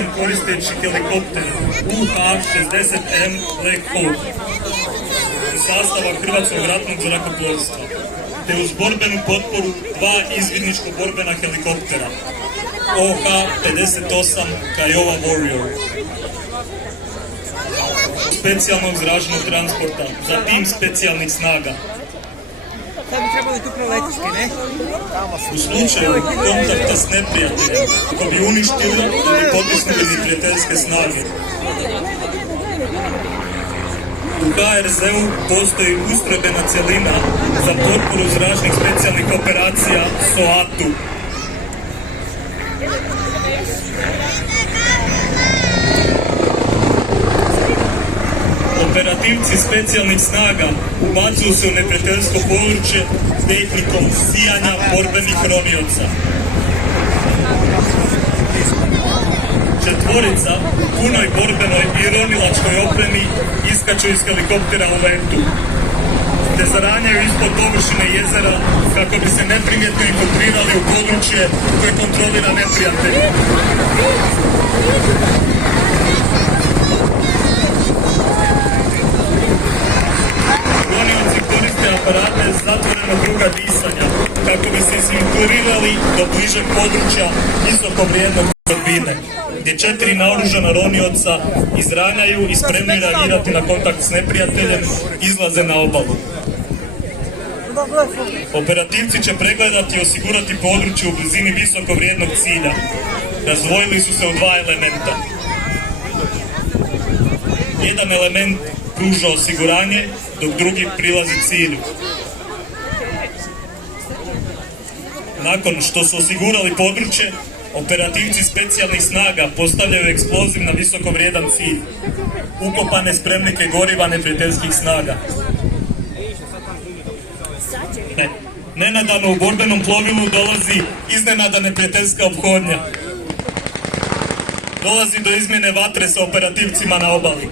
sistem koristeći helikopter UH-60M Black Hawk iz sastava Hrvatskog ratnog zrakoplovstva, te uz borbenu potporu dva izvidničko-borbena helikoptera OH-58 Kiowa Warrior specijalnog zračnog transporta za tim specijalnih snaga. Sad bi trebali tu proletiti, ne? U slučaju kontakta s neprijateljem, kako bi uništili ili potisnuli neprijateljske snage. U HRZ-u postoji ustrojbena cjelina za potporu zračnih specijalnih operacija SOAT-u. Operativci specijalnih snaga ubacuju se u neprijateljsko područje s tehnikom sijanja borbenih ronioca. Četvorica u punoj borbenoj i ronilačkoj opremi iskaču iz helikoptera u letu, te zaranjaju ispod površine jezera kako bi se neprimjetno infiltrirali u područje koje kontrolira neprijatelj. Ronioci koriste aparate zatvorenog kruga disanja kako bi se infiltrirali do bližeg područja visoko vrijednog turbine, gdje 4 naoružana ronioca izranjaju i spremni reagirati na kontakt s neprijateljem, izlaze na obalu. Operativci će pregledati i osigurati područje u blizini visoko vrijednog cilja. Razdvojili su se u dva elementa. Jedan element pruža osiguranje, dok drugi prilazi cilju. Nakon što su osigurali područje, operativci specijalnih snaga postavljaju eksploziv na visoko vrijedan cilj, ukopane spremnike goriva neprijateljskih snaga. Nenadano u borbenom plovilu dolazi iznenada neprijateljska ophodnja. Dolazi do izmjene vatre sa operativcima na obali.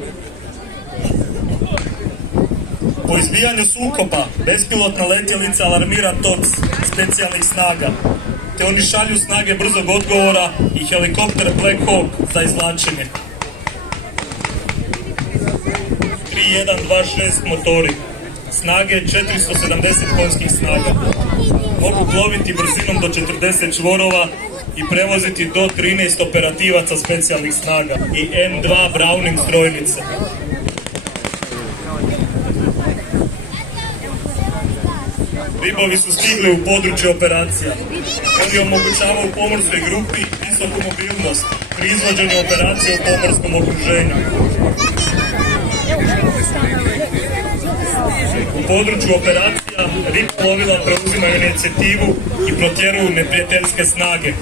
Po izbijanju sukoba, bespilotna letjelica alarmira TOC specijalnih snaga, te oni šalju snage brzog odgovora i helikopter Black Hawk za izvlačenje. 3126 motori, snage 470 konjskih snaga. Mogu ploviti brzinom do 40 čvorova i prevoziti do 13 operativaca specijalnih snaga i M2 Browning strojnice. Ribovi su stigli u područje operacija. Oni omogućavaju pomorskoj grupi visoku mobilnost pri izvođenju operacije u pomorskom okruženju. U području operacija RIB plovila preuzimaju inicijativu i protjeruju neprijateljske snage.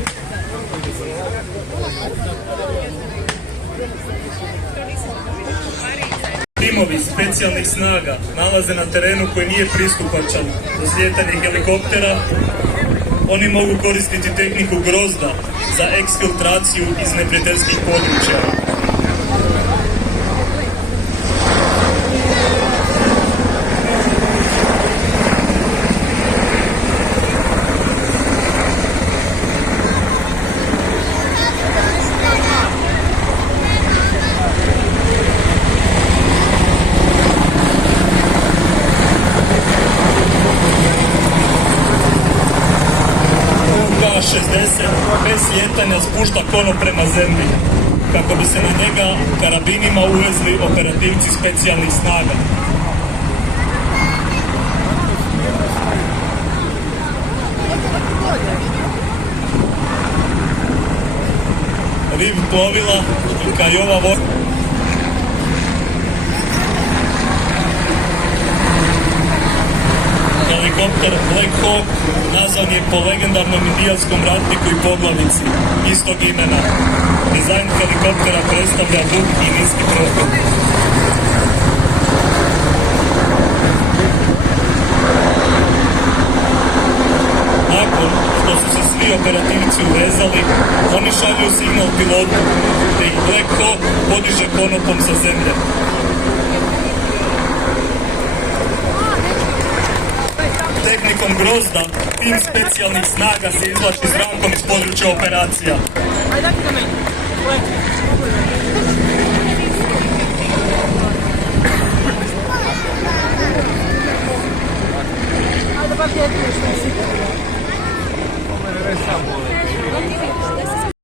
Timovi specijalnih snaga nalaze na terenu koji nije pristupačan za slijetanje helikoptera. Oni mogu koristiti tehniku grozda za eksfiltraciju iz neprijateljskih područja. Bez slijetanja spušta kono prema zemlji, kako bi se na njega karabinima uvezli operativci specijalnih snaga. RIB plovila i Kiowa Warrior helikopter Black Hawk nazvan je po legendarnom indijanskom ratniku i poglavnici istog imena. Dizajn helikoptera predstavlja dug i niski profil. Nakon što su se svi operativci uvezali, oni šalju signal pilotu, te ih Black Hawk podiže konopom sa zemlje. Tehnikom grozda, tim specijalnih snaga se izvlači zrakom iz područja operacija. Ajde, baš jedno što si.